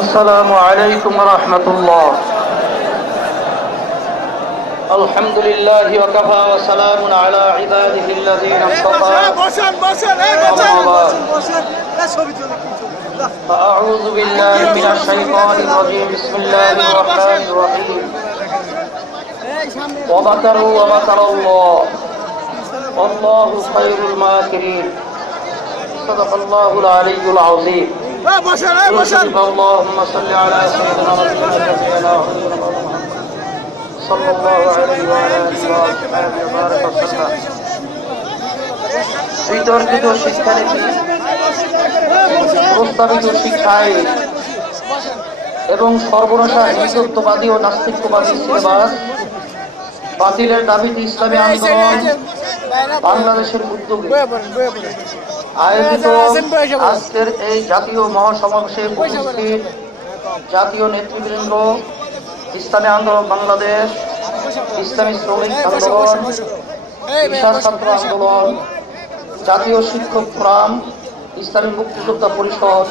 السلام عليكم ورحمة الله. الحمد لله وكفى وسلام على عباده الذين اصطفى. فأعوذ بالله من الشيطان الرجيم. بسم الله الرحمن الرحيم. ومكروا ومكر الله والله خير الماكرين. صدق الله العلي العظيم. اللهم صل على سيدنا رسولنا صلى الله عليه وعلى آله وبارك وسلم. বিতর্কিত শিক্ষানীতি, প্রস্তাবিত শিক্ষায় এবং সর্বনাশা হিন্দুত্ববাদী ও নাস্তিকবাদী সিলেবাস বাতিলের দাবিতে ইসলামী আন্দোলন বাংলাদেশের উদ্যোগে আয়োজিত আজকের এই জাতীয় মহাসমাবেশে উপস্থিত জাতীয় নেতৃবৃন্দ, ইসলামী আন্দোলন বাংলাদেশ, ইসলামী শ্রমিক আন্দোলন, বিশাল ছাত্র আন্দোলন, জাতীয় শিক্ষক ফোরাম, ইসলামী মুক্তিযোদ্ধা পরিষদ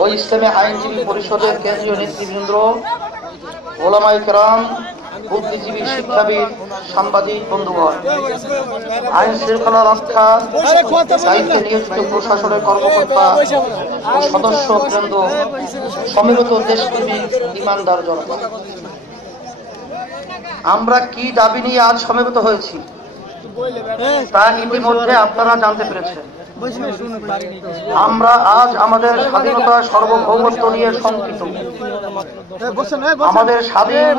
ও ইসলামী আইনজীবী পরিষদের কেন্দ্রীয় নেতৃবৃন্দ, ওলামায়ে কেরাম, বুদ্ধিজীবী, শিক্ষাবিদ, সাংবাদিক বন্ধুগণ, আইন শৃঙ্খলা রক্ষা দায়িত্বে নিয়োজিত প্রশাসনের কর্মকর্তা ও সদস্য বৃন্দ, সমবেত দেশপ্রেমিক ইমানদার জনতা, আমরা কি দাবি নিয়ে আজ সমবেত হয়েছি তা ইতিমধ্যে আপনারা জানতে পেরেছেন। আমরা আজ আমাদের স্বাধীনতা সার্বভৌমত্ব নিয়ে শঙ্কিত। আমাদের স্বাধীন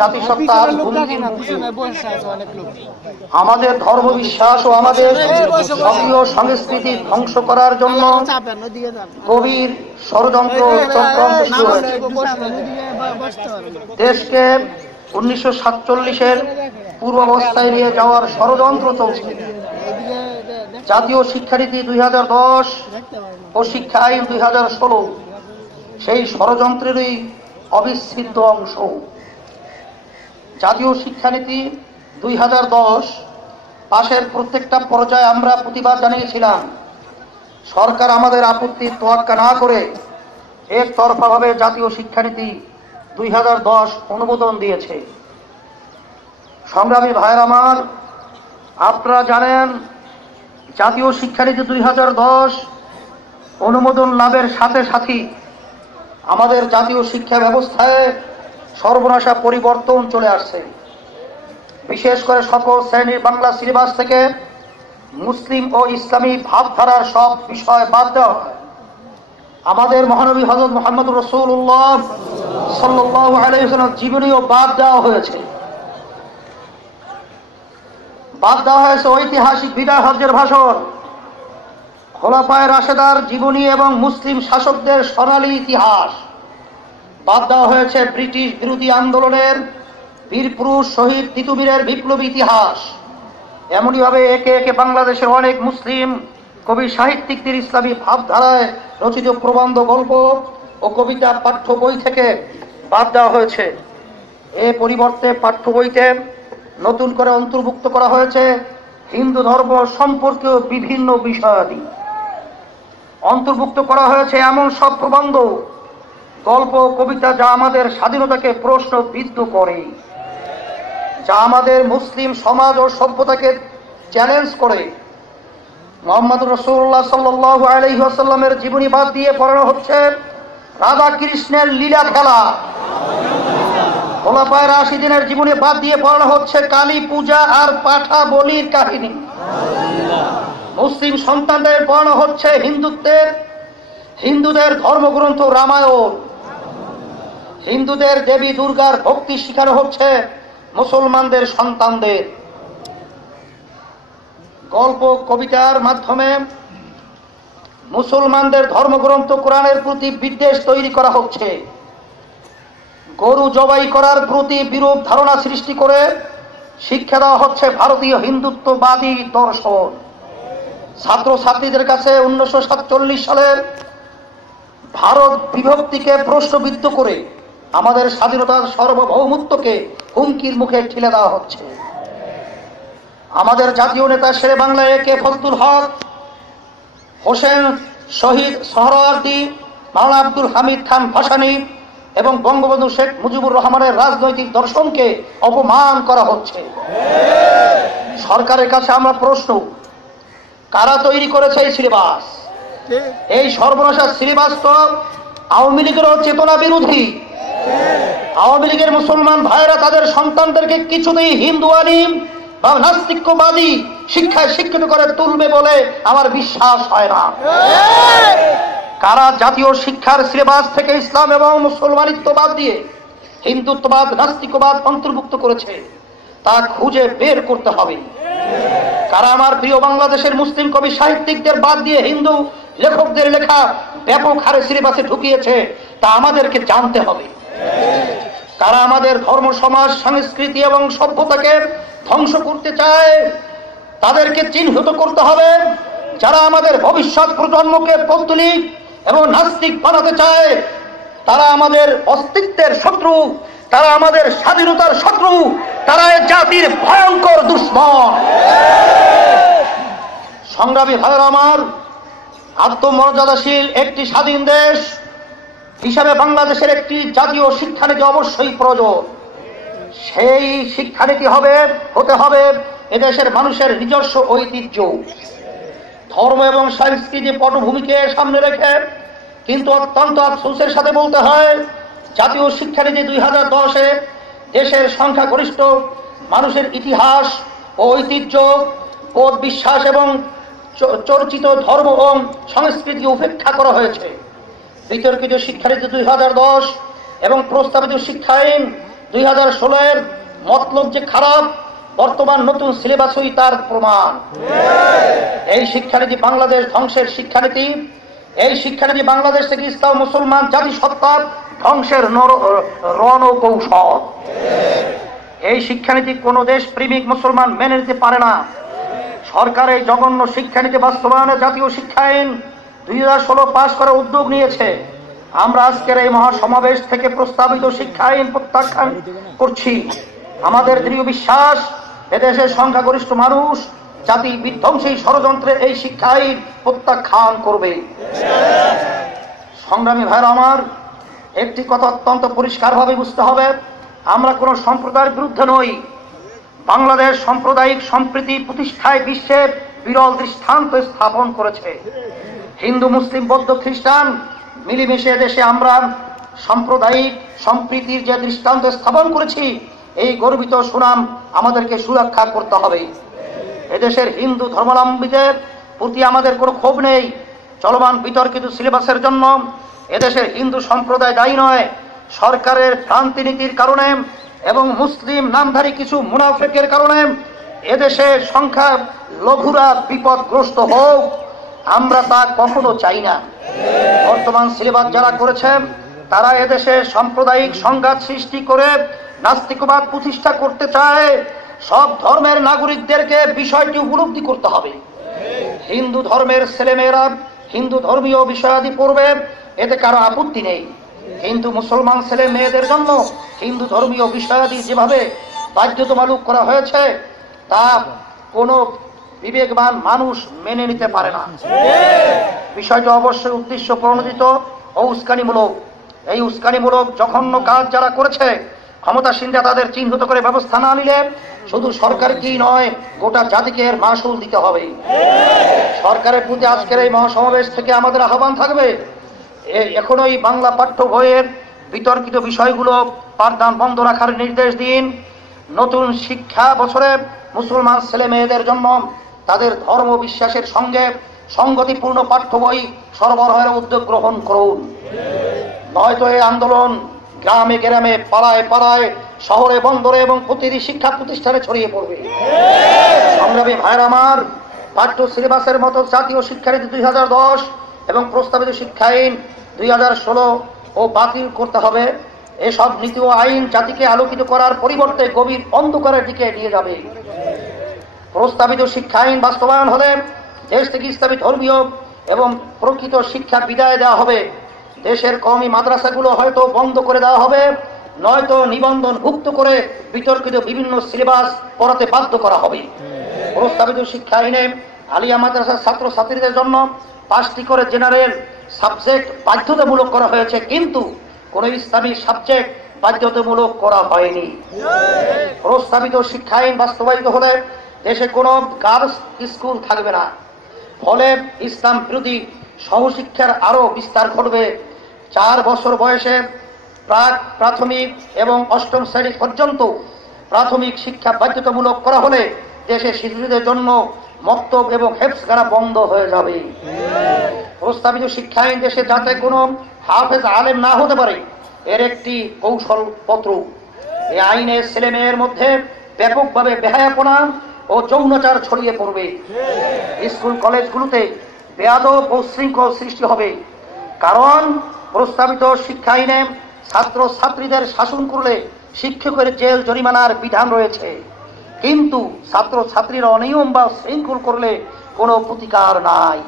জাতিসত্তা আজ হুমকির মুখে। আমাদের ধর্ম বিশ্বাস ও আমাদের সক্রিয় সংস্কৃতি ধ্বংস করার জন্য গভীর ষড়যন্ত্র চক্রান্ত শুরু হয়েছে। দেশকে 1947-এর পূর্বাবস্থায় নিয়ে যাওয়ার ষড়যন্ত্র চলছে। জাতীয় শিক্ষানীতি 2010 ও শিক্ষা আইন 2016 সেই ষড়যন্ত্রেরই অবিচ্ছেদ্য অংশ। জাতীয় শিক্ষানীতি 2010 পাশের প্রত্যেকটা পর্যায়ে আমরা প্রতিবাদ জানিয়েছিলাম। সরকার আমাদের আপত্তির তোয়াক্কা না করে একতরফাভাবে জাতীয় শিক্ষানীতি 2010 অনুমোদন দিয়েছে। সংগ্রামী ভাইয়ের আমার, আপনারা জানেন জাতীয় শিক্ষানীতি 2010 অনুমোদন লাভের সাথে সাথে আমাদের জাতীয় শিক্ষা ব্যবস্থায় সর্বনাশা পরিবর্তন চলে আসছে। বিশেষ করে সকল শ্রেণীর বাংলা সিলেবাস থেকে মুসলিম ও ইসলামী ভাবধারার সব বিষয় বাদ দেওয়া হয়। আমাদের মহানবী হযরত মুহাম্মদ রাসূলুল্লাহ সাল্লাল্লাহু আলাইহি ওয়াসাল্লাম জীবনীও বাদ দেওয়া হয়েছে। বাদ দেওয়া হয়েছে ঐতিহাসিক বিদায় হজ্জের ভাষণ, খোলাফায়ে রাশেদার জীবনী এবং মুসলিম শাসকদের সোনালী ইতিহাস। বাদ দেওয়া হয়েছে ব্রিটিশ বিরোধী আন্দোলনের বীরপুরুষ শহীদ তিতুমীরের বিপ্লবী ইতিহাস। এমনইভাবে একে একে বাংলাদেশের অনেক মুসলিম কবি সাহিত্যিকদের ইসলামী ভাবধারায় রচিত প্রবন্ধ, গল্প ও কবিতা পাঠ্য বই থেকে বাদ দেওয়া হয়েছে। এর পরিবর্তে পাঠ্য বইতে নতুন করে অন্তর্ভুক্ত করা হয়েছে হিন্দু ধর্ম সম্পর্কীয় বিভিন্ন বিষয়াদি। অন্তর্ভুক্ত করা হয়েছে এমন সব প্রবন্ধ, গল্প, কবিতা যা আমাদের স্বাধীনতাকে প্রশ্নবিদ্ধ করে, যা আমাদের মুসলিম সমাজ ও সভ্যতাকে চ্যালেঞ্জ করে। মুহাম্মদ রাসূলুল্লাহ সাল্লাল্লাহু আলাইহি ওয়াসাল্লামের জীবনী বাদ দিয়ে পড়ানো হচ্ছে রাধা কৃষ্ণের লীলা খেলা। খোলাফায়ে রাশিদিনের জীবনী বাদ দিয়ে পড়ানো হচ্ছে কালী পূজা আর পাঠা বলির কাহিনী। মুসলিম সন্তানদের পড়ানো হচ্ছে হিন্দুদের ধর্মগ্রন্থ রামায়ণ। হিন্দুদের দেবী দুর্গার ভক্তি শেখানো হচ্ছে মুসলমানদের সন্তানদের। গল্প কবিতার মাধ্যমে মুসলমানদের ধর্মগ্রন্থ কোরআনের প্রতি বিদ্বেষ তৈরি করা হচ্ছে। গরু জবাই করার প্রতি বিরূপ ধারণা সৃষ্টি করে শিক্ষা দেওয়া হচ্ছে ভারতীয় হিন্দুত্ববাদী দর্শন। ছাত্রছাত্রীদের কাছে 1947 সালের ভারত বিভক্তিকে প্রশ্নবিদ্ধ করে আমাদের স্বাধীনতার সার্বভৌমত্বকে হুমকির মুখে ঠেলে দেওয়া হচ্ছে। আমাদের জাতীয় নেতা শেরে বাংলা একে ফজলুল হক, হোসেন শহীদ সোহরাওয়ার্দী, মাওলানা আব্দুল হামিদ খান ভাসানী এবং বঙ্গবন্ধু শেখ মুজিবুর রহমানের রাজনৈতিক দর্শনকে অপমান করা হচ্ছে। সরকারের কাছে আমরা প্রশ্ন, কারা তৈরি করেছে এই সিলেবাস? এই সর্বনাশা সিলেবাস তো আওয়ামী লীগের চেতনা বিরোধী। আওয়ামী লীগের মুসলমান ভাইরা তাদের সন্তানদেরকে কিছুতেই হিন্দু আলিম বা নাস্তিক্যবাদী শিক্ষায় শিক্ষিত করে তুলবে বলে আমার বিশ্বাস হয় না। কারা জাতীয় শিক্ষার সিলেবাস থেকে ইসলাম এবং মুসলমানিত্ববাদ দিয়ে হিন্দুত্ববাদ, নাস্তিকবাদ অন্তর্ভুক্ত করেছে তা খুঁজে বের করতে হবে। কারা আমার প্রিয় বাংলাদেশের মুসলিম কবি সাহিত্যিকদের বাদ দিয়ে হিন্দু লেখকদের লেখা ব্যাপক হারে সিলেবাসে ঢুকিয়েছে তা আমাদেরকে জানতে হবে। কারা আমাদের ধর্ম, সমাজ, সংস্কৃতি এবং সভ্যতাকে ধ্বংস করতে চায় তাদেরকে চিহ্নিত করতে হবে। যারা আমাদের ভবিষ্যৎ প্রজন্মকে পৌত্তলিক এবং নাস্তিক বানাতে চায় তারা আমাদের অস্তিত্বের শত্রু, তারা আমাদের স্বাধীনতার শত্রু, তারা এই জাতির ভয়ঙ্কর দুশ্মন। সংগ্রামী ভাইরা আমার, আত্মমর্যাদাশীল একটি স্বাধীন দেশ হিসাবে বাংলাদেশের একটি জাতীয় শিক্ষানীতি অবশ্যই প্রয়োজন। সেই শিক্ষানীতি হতে হবে এদেশের মানুষের নিজস্ব ঐতিহ্য, ধর্ম এবং সংস্কৃতি পটভূমিকে সামনে রেখে। কিন্তু অত্যন্ত আফসোসের সাথে বলতে হয়, জাতীয় শিক্ষানীতি 2010-এ দেশের সংখ্যাগরিষ্ঠ মানুষের ইতিহাস ও ঐতিহ্য, বোধ, বিশ্বাস এবং চর্চিত ধর্ম ও সংস্কৃতি উপেক্ষা করা হয়েছে। বিতর্কিত শিক্ষানীতি 2010 এবং প্রস্তাবিত শিক্ষা আইন 2016-এর মতলব যে খারাপ, বর্তমান নতুন সিলেবাসই তার প্রমাণ। এই শিক্ষানীতি বাংলাদেশ ধ্বংসের শিক্ষানীতি। এই শিক্ষানীতি বাংলাদেশ থেকে ইসলাম মুসলমান জাতিসত্তার ধ্বংসের রণকৌশল। এই শিক্ষানীতি কোন দেশ প্রেমিক মুসলমান মেনে নিতে পারে না। সরকার এই জঘন্য শিক্ষানীতি বাস্তবায়নে জাতীয় শিক্ষা আইন 2016 পাশ করার উদ্যোগ নিয়েছে। আমরা আজকের এই মহাসমাবেশ থেকে প্রস্তাবিত শিক্ষা আইন প্রত্যাখ্যান করছি। আমাদের দৃঢ় বিশ্বাস এদেশের সংখ্যাগরিষ্ঠ মানুষ জাতি বিধ্বংসী ষড়যন্ত্রে এই শিক্ষা আইন প্রত্যাখ্যান করবে। সংগ্রামী ভাইরা আমার, একটি কথা অত্যন্ত পরিষ্কারভাবে বুঝতে হবে, আমরা কোন সম্প্রদায়ের বিরুদ্ধে নই। বাংলাদেশ সাম্প্রদায়িক সম্প্রীতি প্রতিষ্ঠায় বিশ্বের বিরল দৃষ্টান্ত স্থাপন করেছে। হিন্দু, মুসলিম, বৌদ্ধ, খ্রিস্টান মিলেমিশে দেশে আমরা সাম্প্রদায়িক সম্প্রীতির যে দৃষ্টান্ত স্থাপন করেছি, এই গর্বিত সুনাম আমাদেরকে সুরক্ষা করতে হবে। এদেশের হিন্দু ধর্মাবলম্বীদের প্রতি আমাদের কোনো ক্ষোভ নেই। চলমান বিতর্কিত সিলেবাসের জন্য এদেশের হিন্দু সম্প্রদায় দায়ী নয়। সরকারের ভ্রান্তি নীতির কারণে এবং মুসলিম নামধারী কিছু মুনাফিকের কারণে এদেশের সংখ্যা লঘুরা বিপদগ্রস্ত হোক, আমরা তা কখনো চাই না। বর্তমান সিলেবাস যারা করেছে তারা এদেশে সাম্প্রদায়িক সংঘাত সৃষ্টি করে নাস্তিকবাদ প্রতিষ্ঠা করতে চায়। সব ধর্মের নাগরিকদেরকে বিষয়টি উপলব্ধি করতে হবে। হিন্দু ধর্মের ছেলেমেয়েরা হিন্দু ধর্মীয় বিষয়াদি পড়বে, এতে কারো আপত্তি নেই। কিন্তু মুসলমান ছেলে মেয়েদের জন্য হিন্দু ধর্মীয় বিষয়াদি যেভাবে বাধ্যতামূলক করা হয়েছে তা কোনো বিবেকবান মানুষ মেনে নিতে পারে না। বিষয়টি অবশ্যই উদ্দেশ্য প্রণোদিত ও উস্কানিমূলক। এই উস্কানিমূলক জঘন্য কাজ যারা করেছে, ক্ষমতাসীনরা তাদের চিহ্নিত করে ব্যবস্থা না নিলে শুধু সরকারকেই নয়, গোটা জাতিকে এর মাসুল দিতে হবে। সরকারের প্রতি আজকের এই মহাসমাবেশ থেকে আমাদের আহ্বান থাকবে, এখনোই বাংলা পাঠ্য বইয়ের বিতর্কিত বিষয়গুলো পাঠদান বন্ধ রাখার নির্দেশ দিন। নতুন শিক্ষা বছরে মুসলমান ছেলে মেয়েদের জন্য তাদের ধর্ম বিশ্বাসের সঙ্গে সংগতিপূর্ণ পাঠ্য বই সরবরাহের উদ্যোগ গ্রহণ করুন। নয়তো এই আন্দোলন গ্রামে গ্রামে, পাড়ায় পাড়ায়, শহরে বন্দরে এবং প্রতিটি শিক্ষা প্রতিষ্ঠানে ছড়িয়ে পড়বে। সংগ্রামী ভাইরা আমার, পাঠ্য সিলেবাসের মতো জাতীয় শিক্ষানীতি 2010 এবং প্রস্তাবিত শিক্ষা আইন 2016 ও বাতিল করতে হবে। এসব নীতি ও আইন জাতিকে আলোকিত করার পরিবর্তে গভীর অন্ধকারের দিকে নিয়ে যাবে। প্রস্তাবিত শিক্ষা আইন বাস্তবায়ন হলে দেশ থেকে ইসলামী ধর্মীয় এবং প্রকৃত শিক্ষা বিদায় দেওয়া হবে। দেশের কওমি মাদ্রাসাগুলো হয়তো বন্ধ করে দেওয়া হবে, নয়তো নিবন্ধনভুক্ত করে বিতর্কিত বিভিন্ন সিলেবাস পড়াতে বাধ্য করা হবে। প্রস্তাবিত শিক্ষা আইনে আলিয়া মাদ্রাসার ছাত্রছাত্রীদের জন্য 5টি করে জেনারেল সাবজেক্ট বাধ্যতামূলক করা হয়েছে, কিন্তু কোন ইসলামী সাবজেক্ট বাধ্যতামূলক করা হয়নি। প্রস্তাবিত শিক্ষা আইন বাস্তবায়িত হলে দেশে কোনো গার্লস স্কুল থাকবে না, ফলে ইসলাম বিরোধী সহশিক্ষার আরো বিস্তার ঘটবে। 4 বছর বয়সে প্রাথমিক এবং 8ম শ্রেণী পর্যন্ত প্রাথমিক শিক্ষা বাধ্যতামূলক করা হলে দেশে শিশুদের জন্য মক্তব এবং হেফজখানা বন্ধ হয়ে যাবে। প্রস্তাবিত শিক্ষা আইন দেশে যাতে কোনো হাফেজ আলেম না হতে পারে এর একটি কৌশল পত্র। এই আইনে ছেলে মেয়ের মধ্যে ব্যাপকভাবে বেহায়াপনা ও যৌনাচার ছড়িয়ে পড়বে। স্কুল কলেজগুলোতে বেয়াদব ও শৃঙ্খল সৃষ্টি হবে, কারণ প্রস্তাবিত শিক্ষা আইনে ছাত্র ছাত্রীদের শাসন করলে শিক্ষকের জেল জরিমানার বিধান রয়েছে, কিন্তু ছাত্র ছাত্রীরা অনিয়ম বা শৃঙ্খল করলে কোনো প্রতিকার নাই।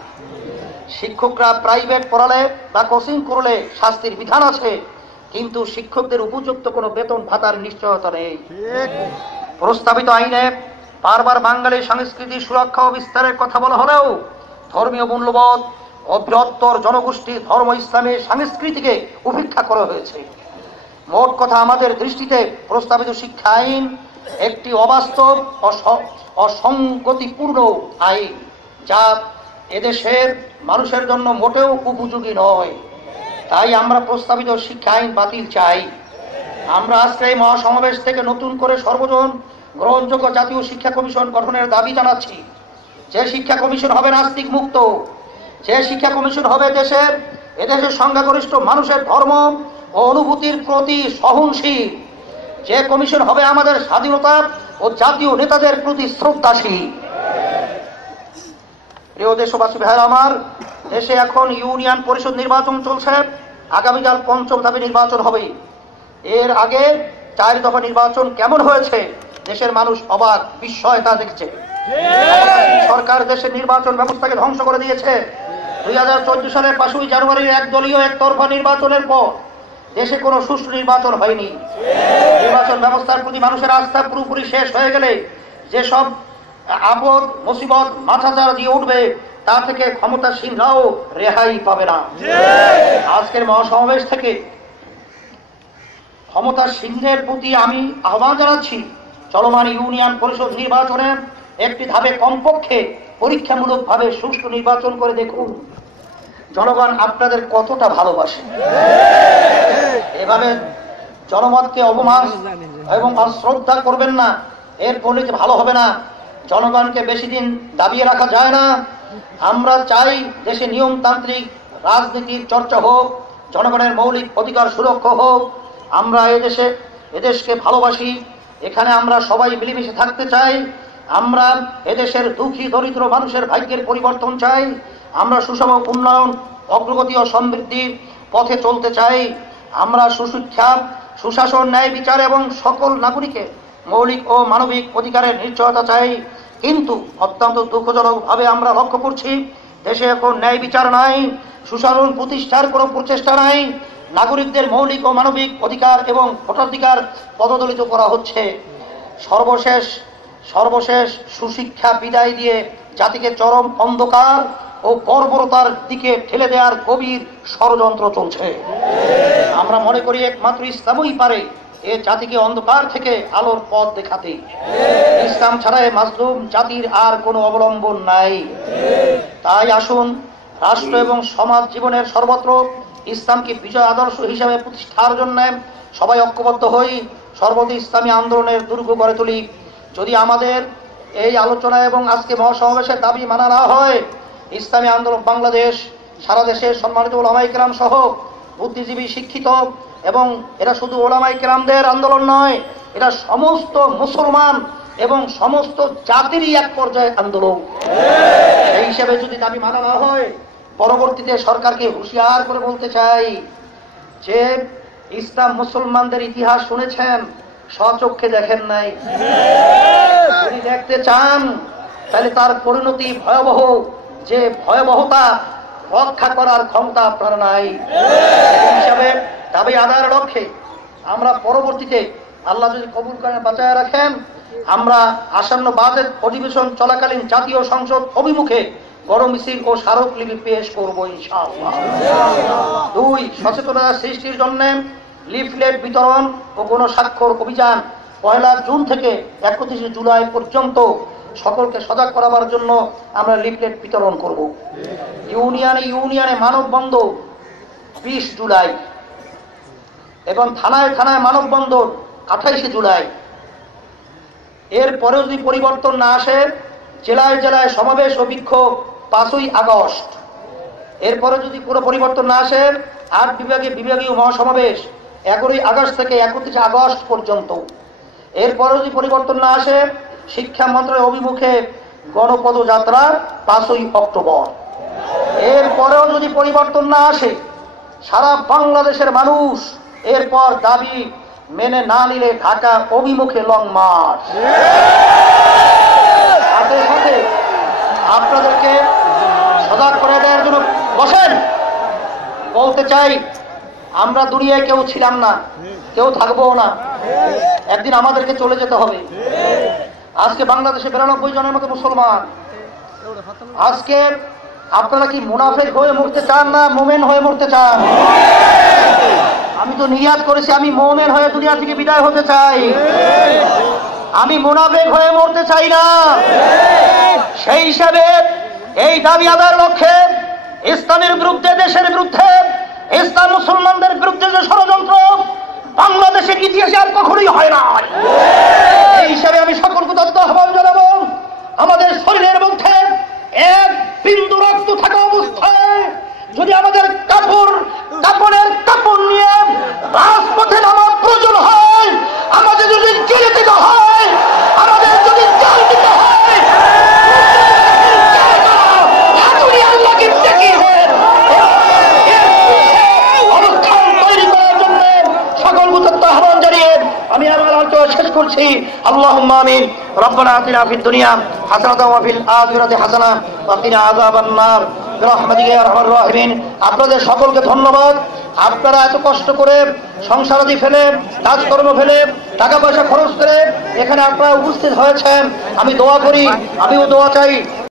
শিক্ষকরা প্রাইভেট পড়ালে বা কোচিং করলে শাস্তির বিধান আছে, কিন্তু শিক্ষকদের উপযুক্ত কোনো বেতন ভাতার নিশ্চয়তা নেই। প্রস্তাবিত আইনে বারবার বাঙালি সংস্কৃতি সুরক্ষা ও বিস্তারের কথা বলা হলেও ধর্মীয় মূল্যবোধ ও বৃহত্তর জনগোষ্ঠী ধর্ম ইসলামের সংস্কৃতিকে উপেক্ষা করা হয়েছে। মোট কথা, আমাদের দৃষ্টিতে প্রস্তাবিত শিক্ষা আইন একটি অবাস্তব অসঙ্গতিপূর্ণ আইন, যা এদেশের মানুষের জন্য মোটেও উপযোগী নয়। তাই আমরা প্রস্তাবিত শিক্ষা আইন বাতিল চাই। আমরা আজকে এই মহাসমাবেশ থেকে নতুন করে সর্বজন গ্রহণযোগ্য জাতীয় শিক্ষা কমিশন গঠনের দাবি জানাচ্ছি। যে শিক্ষা কমিশন হবে নাস্তিক মুক্ত, যে শিক্ষা কমিশন হবে এদেশের সংখ্যাগরিষ্ঠ মানুষের ধর্ম ও অনুভূতির প্রতি সহনশীল, যে কমিশন হবে আমাদের স্বাধীনতা ও জাতীয় নেতাদের প্রতি শ্রদ্ধাশীল। প্রিয় দেশবাসী ভাইয়েরা আমার, দেশে এখন ইউনিয়ন পরিষদ নির্বাচন চলছে। আগামীকাল 5ম ধাপে নির্বাচন হবে। এর আগে 4 দফা নির্বাচন কেমন হয়েছে দেশের মানুষ অবাক বিস্ময় তা দেখছে। সরকার দেশের নির্বাচন ব্যবস্থাকে ধ্বংস করে দিয়েছে। 2014 সালের 5ই জানুয়ারির একদলীয় একতরফা নির্বাচনের পর দেশে কোনো সুষ্ঠু নির্বাচন হয়নি। নির্বাচন ব্যবস্থার প্রতি মানুষের আস্থা পুরোপুরি শেষ হয়ে গেলে যেসব আপদ মুসিবত মাথাচাড়া দিয়ে উঠবে তা থেকে ক্ষমতাসীনরাও রেহাই পাবে না। আজকের মহাসমাবেশ থেকে ক্ষমতাসীনদের প্রতি আমি আহ্বান জানাচ্ছি, চলমান ইউনিয়ন পরিষদ নির্বাচনে একটি ধাপে কমপক্ষে পরীক্ষামূলকভাবে সুষ্ঠু নির্বাচন করে দেখুন জনগণ আপনাদের কতটা ভালোবাসে। এভাবে জনমতকে অপমান এবং অশ্রদ্ধা করবেন না, এর পরিণতি ভালো হবে না। জনগণকে বেশি দিন দাবিয়ে রাখা যায় না। আমরা চাই দেশে নিয়মতান্ত্রিক রাজনীতির চর্চা হোক, জনগণের মৌলিক অধিকার সুরক্ষা হোক। আমরা এদেশকে ভালোবাসি, এখানে আমরা সবাই মিলেমিশে থাকতে চাই। আমরা এদেশের দুঃখী দরিদ্র মানুষের ভাগ্যের পরিবর্তন চাই। আমরা সুষম উন্নয়ন, অগ্রগতি ও সমৃদ্ধির পথে চলতে চাই। আমরা সুশিক্ষা, সুশাসন, ন্যায় বিচার এবং সকল নাগরিকের মৌলিক ও মানবিক অধিকারের নিশ্চয়তা চাই। কিন্তু অত্যন্ত দুঃখজনকভাবে আমরা লক্ষ্য করছি দেশে এখন ন্যায় বিচার নাই, সুশাসন প্রতিষ্ঠার কোনো প্রচেষ্টা নাই। নাগরিকদের মৌলিক ও মানবিক অধিকার এবং ভোটাধিকার পদদলিত করা হচ্ছে। সর্বশেষ সুশিক্ষা বিদায় দিয়ে জাতিকে চরম অন্ধকার ও বর্বরতার দিকে ঠেলে দেওয়ার গভীর ষড়যন্ত্র চলছে। আমরা মনে করি একমাত্র ইসলামই পারে এ জাতিকে অন্ধকার থেকে আলোর পথ দেখাতে। ইসলাম ছাড়া মাজলুম জাতির আর কোনো অবলম্বন নাই। তাই আসুন রাষ্ট্র এবং সমাজ জীবনের সর্বত্র ইসলামকে বিজয় আদর্শ হিসাবে প্রতিষ্ঠার জন্য সবাই ঐক্যবদ্ধ হই, সর্বদা ইসলামী আন্দোলনের দুর্গ গড়ে তুলি। যদি আমাদের এই আলোচনা এবং আজকে মহাসমাবেশের দাবি মানা না হয়, ইসলামী আন্দোলন বাংলাদেশ সারা দেশের সম্মানিত ওলামায়ে কেরাম সহ বুদ্ধিজীবী, শিক্ষিত এবং এরা শুধু ওলামায়ে কেরামদের আন্দোলন নয়, এরা সমস্ত মুসলমান এবং সমস্ত জাতিরই এক পর্যায়ে আন্দোলন। এই হিসেবে যদি দাবি মানা না হয়, পরবর্তীতে সরকারকে হুঁশিয়ার করে বলতে চাই যে ইসলাম মুসলমানদের ইতিহাস শুনেছেন, স্বচক্ষে দেখেন নাই। যদি দেখতে চান তাহলে তার পরিণতি ভয়াবহ, যে ভয়াবহতা রক্ষা করার ক্ষমতা আপনার নাই। এই হিসাবে দাবি আদায়ের লক্ষ্যে আমরা পরবর্তীতে আল্লাহ যদি কবুল করেন, বাঁচায় রাখেন, আমরা আসন্ন বাজেট অধিবেশন চলাকালীন জাতীয় সংসদ অভিমুখে গণ মিছিল ও স্মারকলিপি পেশ করব ইনশাআল্লাহ। 2, সচেতনতা সৃষ্টির জন্য লিফলেট বিতরণ ও গণস্বাক্ষর অভিযান 1 জুন থেকে 31 জুলাই পর্যন্ত সকলকে সজাগ করাবার জন্য আমরা লিফলেট বিতরণ করব। ইউনিয়নে মানববন্ধন 20 জুলাই এবং থানায় থানায় মানববন্ধন 28 জুলাই। এরপরেও যদি পরিবর্তন না আসে, জেলায় জেলায় সমাবেশ ও বিক্ষোভ 5ই আগস্ট। এরপরে যদি কোনো পরিবর্তন না আসে, 8 বিভাগে বিভাগীয় মহাসমাবেশ 11ই আগস্ট থেকে 31 আগস্ট পর্যন্ত। এরপরে যদি পরিবর্তন না আসে, শিক্ষা মন্ত্রণালয়ের অভিমুখে গণপদযাত্রা 5ই অক্টোবর। এরপরেও যদি পরিবর্তন না আসে, সারা বাংলাদেশের মানুষ এরপর দাবি মেনে না নিলে ঢাকা অভিমুখে লং মার্চ। সাথে সাথে আপনাদেরকে সজাগ করে দেওয়ার জন্য বসেন বলতে চাই, আমরা দুনিয়ায় কেউ ছিলাম না, কেউ থাকবো না, একদিন আমাদেরকে চলে যেতে হবে। আজকে বাংলাদেশে 92 জনের মতো মুসলমান। আজকে আপনারা কি মুনাফিক হয়ে মরতে চান না মোমেন হয়ে মরতে চান? আমি তো নিয়াত করেছি আমি মোমেন হয়ে দুনিয়া থেকে বিদায় হতে চাই, আমি মুনাফিক হয়ে মরতে চাই না। সেই হিসাবে এই দাবি আদায়ের লক্ষ্যে ইসলামের বিরুদ্ধে, দেশের বিরুদ্ধে, ইসলাম মুসলমানদের বিরুদ্ধে যে ষড়যন্ত্র বাংলাদেশের ইতিহাসে আর কখনোই হয় না। এই হিসাবে আমি সকলকে তত্ত্ব আহ্বান জানাবো, আমাদের শরীরের মধ্যে এক বিন্দু রক্ত থাকা অবস্থায় যদি আমাদের কাপড়ের কাপড় নিয়ে রাজপথে নামার প্রয়োজন হয়, আমাদের যদি জেলে দিতে হয়, আমাদের যদি জাল দিতে হয়, আল্লাহকে অবস্থান তৈরি করার জন্য সকল তত্ত্ব আহ্বান জানিয়ে আমি আমার আলোচনা শেষ করছি। আল্লাহুম্মা আমিন। রব্বানা আতিনা ফিদ দুনিয়া হাসানাতাও ওয়া ফিল আখিরাতি হাসানা ওয়া কিনা আযাবান নার বিরহমাতিকা ইয়া আরহামার রাহিমিন। আপনাদের সকলকে ধন্যবাদ। আপনারা এত কষ্ট করে সংসারাদি ফেলে, কাজকর্ম ফেলে, টাকা পয়সা খরচ করে এখানে আপনারা উপস্থিত হয়েছেন। আমি দোয়া করি, আমিও দোয়া চাই